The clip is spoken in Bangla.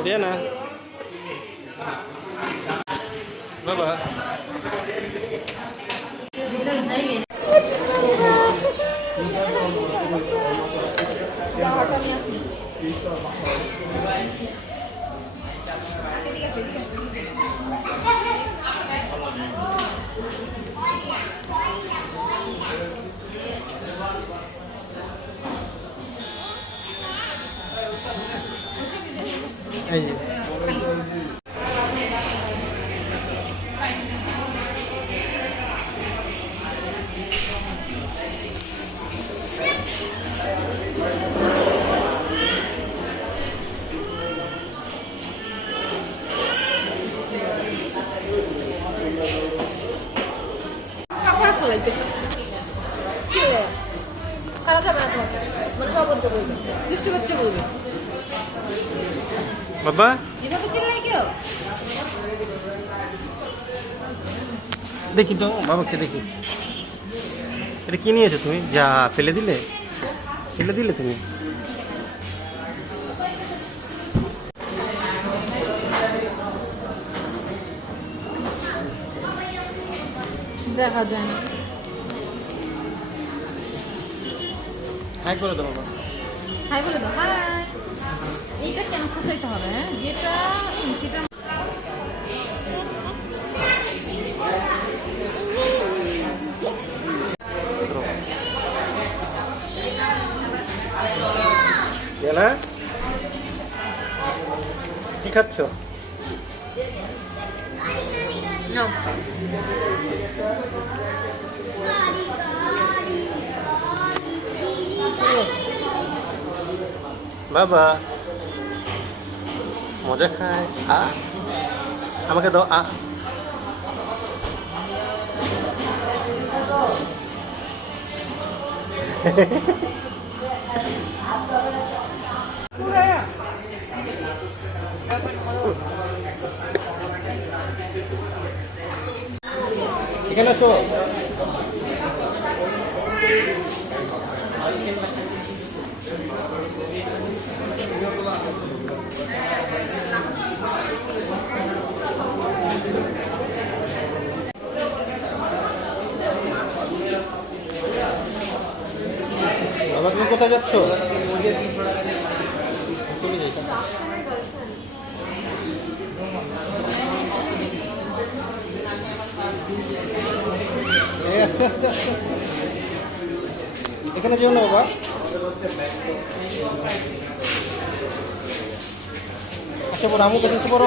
Dia na. Baba. Ayo. Apa lagi? Cile. Salah sama তোমাকে মানে সব বলতে বলবে দুষ্টু বাচ্চা বলবে বাবা এভাবে চিল্লাই কেউ দেখি তো বাবাকে দেখি এটা কি নিয়েছো তুমি যা ফেলে দিলে তুমি দেখা যায় না হাই করে দাও বাবা হাই বলে দাও হাই এইটা কেন খুঁচাইতে হবে হ্যাঁ যেটা সেটা না কি খাচ্ছ না বাবা মজা খায় আমাকে দাও এখানে আসো বাবা তুমি কোথায় যাচ্ছ আস্তে আস্তে আস্তে এখানে যেও না বাবা আচ্ছা বড় আমু কাছে বড়